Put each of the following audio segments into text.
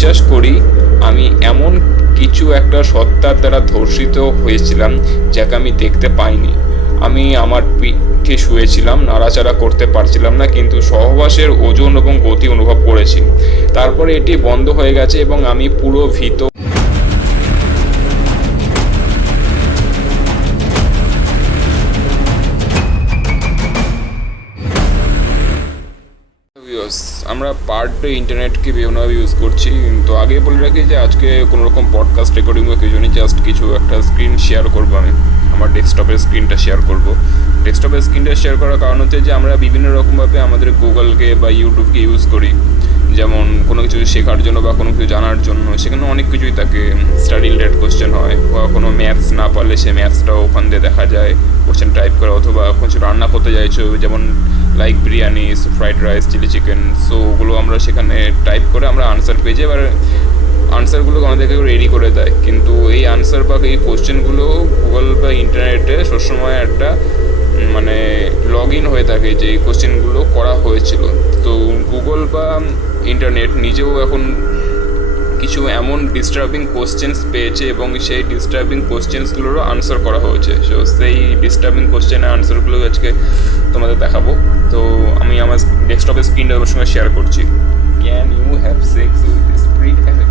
বিশ্বাস করি আমি এমন কিছু একটা সত্তার দ্বারা ধর্ষিত হয়েছিলাম যাকে আমি দেখতে পাইনি। আমি আমার পিঠে শুয়েছিলাম, নাড়াচাড়া করতে পারছিলাম না, কিন্তু সহবাসের ওজন এবং গতি অনুভব করেছি। তারপরে এটি বন্ধ হয়ে গেছে এবং আমি পুরো ভীত। আমরা পার ডে ইন্টারনেটকে বিভিন্নভাবে ইউজ করছি। তো আগে বলে রাখি যে আজকে কোনো রকম পডকাস্ট রেকর্ডিং বা কিছু নেই, জাস্ট কিছু একটা স্ক্রিন শেয়ার করবো। আমি আমার ডেস্কটপের স্ক্রিনটা শেয়ার করবো। ডেস্কটপের স্ক্রিনটা শেয়ার করার কারণ হচ্ছে যে আমরা বিভিন্ন রকমভাবে আমাদের গুগলকে বা ইউটিউবকে ইউজ করি, যেমন কোনো কিছু শেখার জন্য বা কোনো কিছু জানার জন্য। সেখানে অনেক কিছুই থাকে, স্টাডি রিলেটেড কোশ্চেন হয়, বা কোনো ম্যাথস না পারলে সে ম্যাথসটাও ওখান দিয়ে দেখা যায় কোশ্চেন টাইপ করে, অথবা কিছু রান্না করতে চাইছো যেমন like biryani, fried rice, chilli chicken, so ওগুলো আমরা সেখানে টাইপ করে আমরা আনসার পেয়ে যাই। এবার আনসারগুলো আমাদেরকে রেডি করে দেয়, কিন্তু এই আনসার বা এই কোশ্চেনগুলো গুগল বা ইন্টারনেটে সবসময় একটা মানে লগ ইন হয়ে থাকে যে এই কোশ্চেনগুলো করা হয়েছিল। তো গুগল বা ইন্টারনেট নিজেও এখন কিছু এমন ডিস্টার্বিং কোশ্চেন্স পেয়েছে এবং সেই ডিস্টার্বিং কোশ্চেন্সগুলোরও আনসার করা হয়েছে। সো সেই ডিস্টার্বিং কোশ্চেনের আনসারগুলো আজকে তোমাদের দেখাবো। তো আমি আমার ডেস্কটপের স্ক্রিনটা তোমার সঙ্গে শেয়ার করছি। Can you have sex with spirit awake?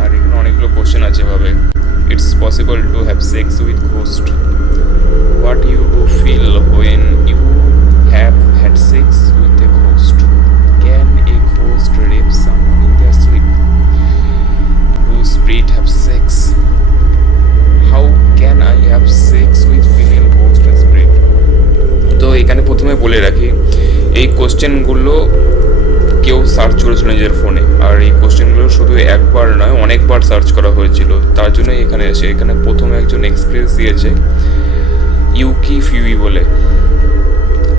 আর এখানে অনেকগুলো কোশ্চেন আছে ভাবে। It's possible to have sex with ghost? What you do feel when you have had sex with a ghost? Can a ghost rape someone in their sleep? Do spirit have sex? How can I have sex with female ghost and spirit? তো এখানে প্রথমে বলে রাখি, এই কোশ্চেনগুলো কেউ search করেছিল নিজের ফোনে, আর এই কোশ্চেনগুলো শুধু একবার নয় অনেকবার সার্চ করা হয়েছিল, তার জন্য এখানে এসে এখানে প্রথমে একজন এক্সপিরিয়েন্স দিয়েছে ইউকি ফিউই বলে।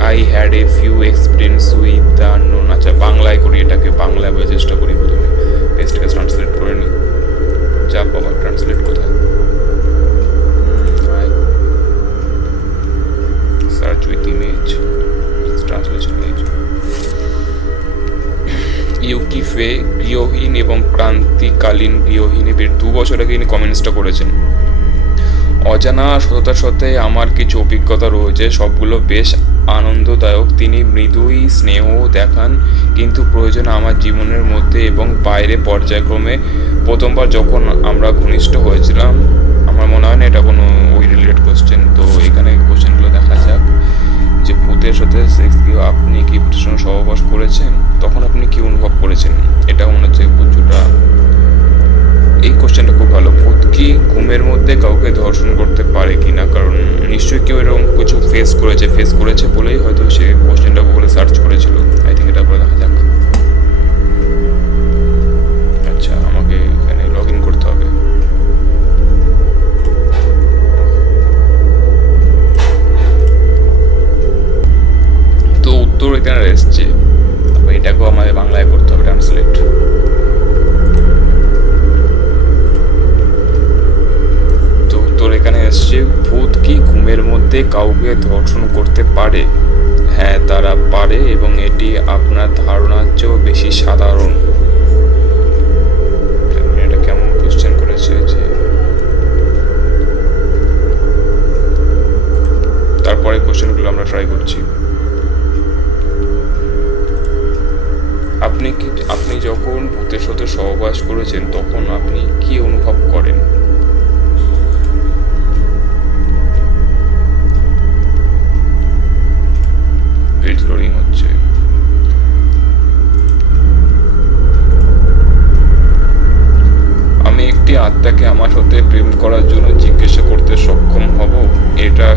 I had a few experience with the unknown. আচ্ছা, বাংলায় করি, এটাকে বাংলায় বলে চেষ্টা করি প্রথমে, পেজটাকে ট্রান্সলেট করে নিই। যা বাবা, ট্রান্সলেট কোথায়? Search with image, translation page. ইউকি ফে গৃহহীন এবং ক্রান্তিকালীন গৃহহীনের 2 বছর আগে ইনি কমেন্টসটা করেছেন। অজানা সততার সাথে আমার কিছু অভিজ্ঞতা রয়েছে, সবগুলো বেশ আনন্দদায়ক। তিনি মৃদুই স্নেহ দেখান, কিন্তু প্রয়োজন আমার জীবনের মধ্যে এবং বাইরে পর্যায়ক্রমে। প্রথমবার যখন আমরা ঘনিষ্ঠ হয়েছিলাম, আমার মনে হয় না এটা কোনো ওই রিলেটেড কোশ্চেন। তো এখানে কোশ্চেনগুলো দেখা যাক যে ভূতের সাথে সেক্স কি, আপনি কি ভূতের সঙ্গে সহবাস করেছেন, তখন আপনি কি অনুভব করেছেন? এটা মনে হচ্ছে কিছুটা। এই কোশ্চেনটা খুব ভালো। ভূত কি ঘুমের মধ্যে কাউকে ধর্ষণ করতে পারে কি না? কারণ নিশ্চয়ই কেউ এরকম কিছু ফেস করেছে বলেই হয়তো সে কোশ্চেনটা গুগলে সার্চ করেছিল। আই থিঙ্ক এটা পরে দেখা যাক। আচ্ছা, আমাকে এখানে লগ ইন করতে হবে। তো উত্তর এখানে এসছে, এটাকেও আমাদের বাংলায় করতে হবে ট্রান্সলেট। তো উত্তর এখানে এসছে, ভূত কি ঘুমের মধ্যে কাউকে ধর্ষণ করতে পারে? হ্যাঁ, তারা পারে, এবং এটি আপনার ধারণার চেয়েও বেশি সাধারণ। এটা কেমন কোশ্চেন করেছে যে তারপরে কোশ্চেনগুলো আমরা ট্রাই করছি। আপনি যখন ভূতের সাথে সহবাস করেছেন তখন আপনি কি অনুভব করেন? পেজ লোডিং হচ্ছে। আমি একটি আত্মাকে আমার সাথে প্রেম করার জন্য জিজ্ঞাসা করতে সক্ষম হব, এটা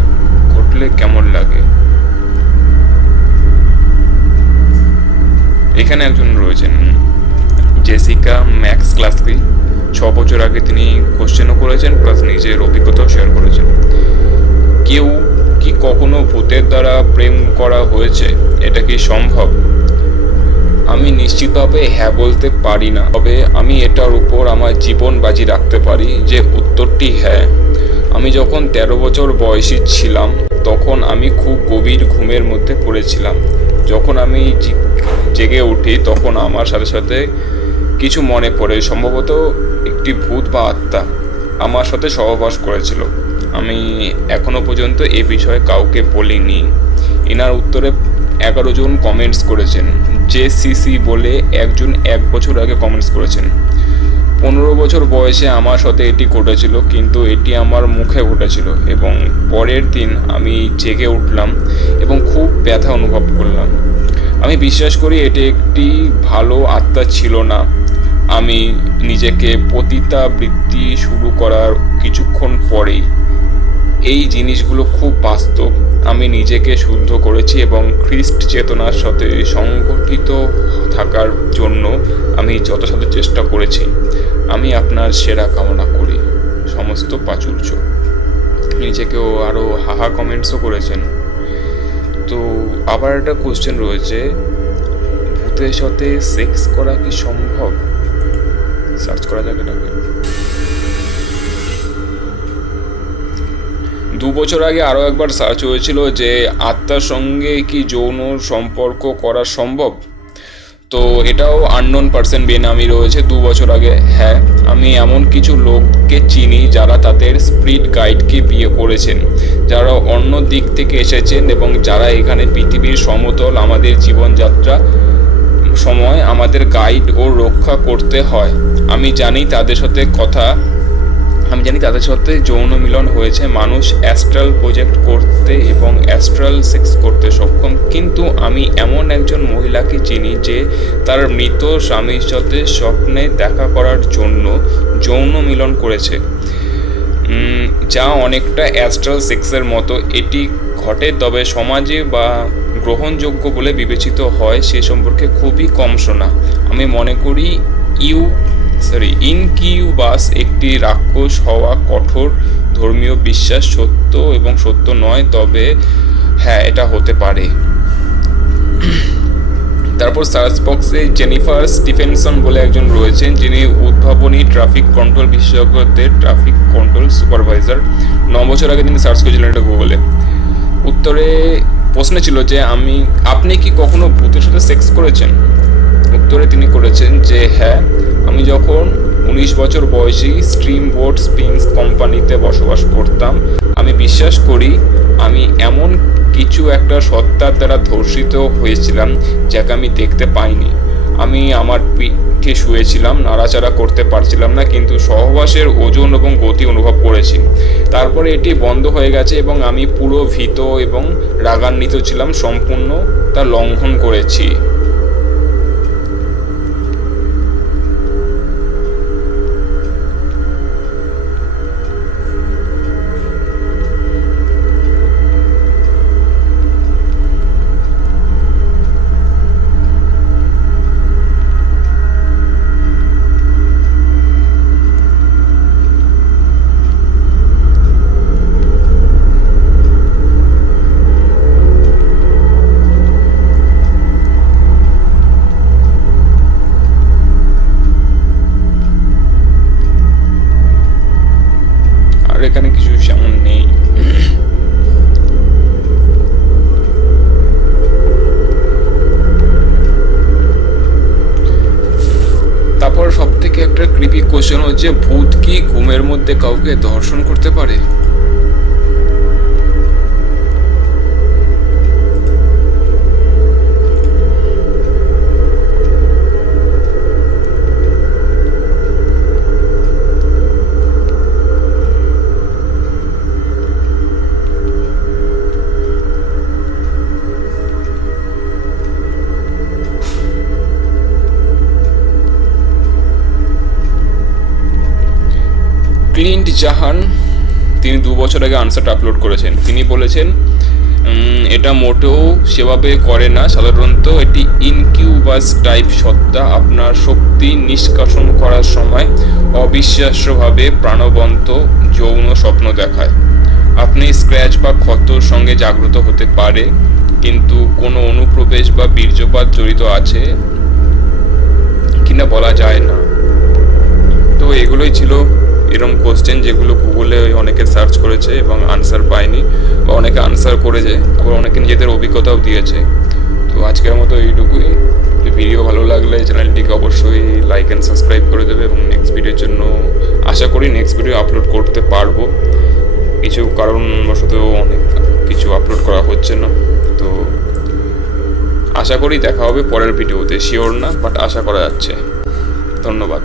ঘটলে কেমন লাগে? এখানে একজন রয়েছেন জেসিকা ম্যাক্স ক্লাসকি। 6 বছর আগে তিনি কোশ্চেনও করেছেন, প্লাস নিজের অভিজ্ঞতাও শেয়ার করেছেন। কেউ কি কখনো ভূতের দ্বারা প্রেম করা হয়েছে? এটা কি সম্ভব? আমি নিশ্চিতভাবে হ্যাঁ বলতে পারি না, তবে আমি এটার উপর আমার জীবন বাজি রাখতে পারি যে উত্তরটি হ্যাঁ। আমি যখন 13 বছর বয়সী ছিলাম তখন আমি খুব গভীর ঘুমের মধ্যে পড়েছিলাম। যখন আমি জেগে উঠি তখন আমার সাথে সাথে কিছু মনে পড়ে, সম্ভবত একটি ভূত বা আত্মা আমার সাথে সহবাস করেছিল। আমি এখনো পর্যন্ত এ বিষয়ে কাউকে বলিনি। এনার উত্তরে 11 জন কমেন্টস করেছেন। JCC বলে একজন 1 বছর আগে কমেন্টস করেছেন। 15 বছর বয়সে আমার সাথে এটি ঘটেছিল, কিন্তু এটি আমার মুখে ঘটেছিল এবং পরের দিন আমি জেগে উঠলাম এবং খুব ব্যথা অনুভব করলাম। আমি বিশ্বাস করি এটি একটি ভালো আত্মা ছিল না। আমি নিজেকে পতিতাবৃত্তি শুরু করার কিছুক্ষণ পরেই এই জিনিসগুলো খুব বাস্তব। আমি নিজেকে শুদ্ধ করেছি এবং খ্রিস্ট চেতনার সাথে সংগঠিত থাকার জন্য আমি যথাসাধ্য চেষ্টা করেছি। আমি আপনার সেরা কামনা করি। সমস্ত প্রাচুর্য। নিজেকেও আরও হাহা কমেন্টসও করেছেন। তো আবার একটা কোশ্চেন রয়েছে, ভূতের সাথে সেক্স করা কি সম্ভব? সার্চ করা যাক এটাকে। 2 বছর আগে আরও একবার সার্চ হয়েছিল যে আত্মার সঙ্গে কি যৌন সম্পর্ক করা সম্ভব। তো এটাও আননোন পার্সন বেনামি রয়েছে 2 বছর আগে। হ্যাঁ, আমি এমন কিছু লোককে চিনি যারা তাদের স্পিরিট গাইডকে বিয়ে করেছেন, যারা অন্য দিক থেকে এসেছেন এবং যারা এখানে পৃথিবীর সমতল আমাদের জীবনযাত্রা সময় আমাদের গাইড ও রক্ষা করতে হয়। আমি জানি তাদের সাথে যৌন মিলন হয়েছে। মানুষ অ্যাস্ট্রাল প্রজেক্ট করতে এবং অ্যাস্ট্রাল সেক্স করতে সক্ষম, কিন্তু আমি এমন একজন মহিলাকে চিনি যে তার মৃত স্বামীর সাথে স্বপ্নে দেখা করার জন্য যৌন মিলন করেছে, যা অনেকটা অ্যাস্ট্রাল সেক্সের মতো। এটি ঘটে, তবে সমাজে বা গ্রহণযোগ্য বলে বিবেচিত হয় সে সম্পর্কে খুবই কম শোনা। আমি মনে করি ইনকিউবাস একটি রাক্ষস হওয়া কঠোর ধর্মীয় বিশ্বাস, সত্য এবং সত্য নয়, তবে হ্যাঁ এটা হতে পারে। তারপর সার্চ বক্সে জেনিফার স্টিফেনসন বলে একজন রয়েছেন, যিনি উদ্ভাবনী ট্রাফিক কন্ট্রোল বিশেষজ্ঞদের ট্রাফিক কন্ট্রোল সুপারভাইজার। 9 বছর আগে তিনি সার্চ করেছিলেন এটা গুগলে। উত্তরে প্রশ্ন ছিল যে আপনি কি কখনো ভূতের সাথে সেক্স করেছেন? উত্তরে তিনি করেছেন যে হ্যাঁ, আমি যখন 19 বছর বয়সী স্ট্রিম বোট স্পিনস কোম্পানিতে বসবাস করতাম। আমি বিশ্বাস করি আমি এমন কিছু একটা সত্তার দ্বারা ধর্ষিত হয়েছিলাম যাকে আমি দেখতে পাইনি। আমি আমার পিঠে শুয়েছিলাম, নাড়াচাড়া করতে পারছিলাম না, কিন্তু সহবাসের ওজন এবং গতি অনুভব করেছি। তারপরে এটি বন্ধ হয়ে গেছে এবং আমি পুরো ভীত এবং রাগান্বিত ছিলাম, সম্পূর্ণ তা লঙ্ঘন করেছি। এখানে কিছু সেমন নেই। তারপর সব থেকে একটা ক্রিপি কোশ্চেন হচ্ছে, ভূত কি ঘুমের মধ্যে কাউকে ধর্ষণ করতে পারে? ক্লিন্ট জাহান তিনি 2 বছর আগে আনসারটা আপলোড করেছেন। তিনি বলেছেন এটা মোটেও সেভাবে করে না। সাধারণত এটি ইনকিউবাস টাইপ সত্তা আপনার শক্তি নিষ্কাশন করার সময় অবিশ্বাস্যভাবে প্রাণবন্ত যৌন স্বপ্ন দেখায়। আপনি স্ক্র্যাচ বা ক্ষতর সঙ্গে জাগ্রত হতে পারে, কিন্তু কোনো অনুপ্রবেশ বা বীর্যপাত জড়িত আছে কিনা বলা যায় না। তো এগুলোই ছিল এরকম কোশ্চেন যেগুলো গুগলে অনেকে সার্চ করেছে এবং আনসার পায়নি, বা অনেকে আনসার করেছে, আবার অনেকে নিজেদের অভিজ্ঞতাও দিয়েছে। তো আজকের মতো এইটুকুই। ভিডিও ভালো লাগলে চ্যানেলটিকে অবশ্যই লাইক অ্যান্ড সাবস্ক্রাইব করে দেবে, এবং নেক্সট ভিডিওর জন্য আশা করি নেক্সট ভিডিও আপলোড করতে পারবো। কিছু কারণবশত অনেক কিছু আপলোড করা হচ্ছে না, তো আশা করি দেখা হবে পরের ভিডিওতে। শিওর না, বাট আশা করা যাচ্ছে। ধন্যবাদ।